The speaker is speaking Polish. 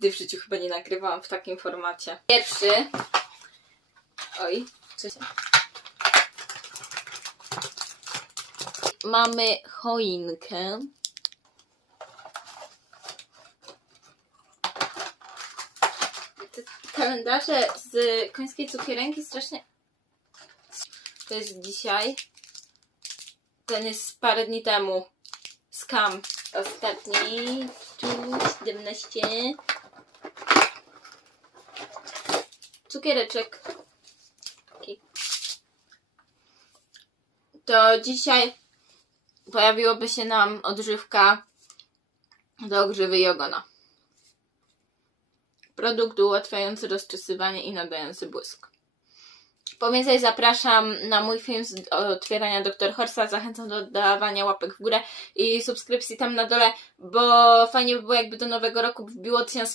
nigdy w życiu chyba nie nagrywałam w takim formacie. Pierwszy. Oj, czy się... Mamy choinkę. Te kalendarze z końskiej cukierenki strasznie... To jest dzisiaj. Ten jest z parę dni temu. Skam. Ostatni. Tu 17. Cukiereczek. To dzisiaj pojawiłoby się nam odżywka do grzywy i ogona. Produkt ułatwiający rozczesywanie i nadający błysk. Po więcej zapraszam na mój film z otwierania Dr. Horsa. Zachęcam do dawania łapek w górę i subskrypcji tam na dole, bo fajnie by było jakby do nowego roku wbiło 1000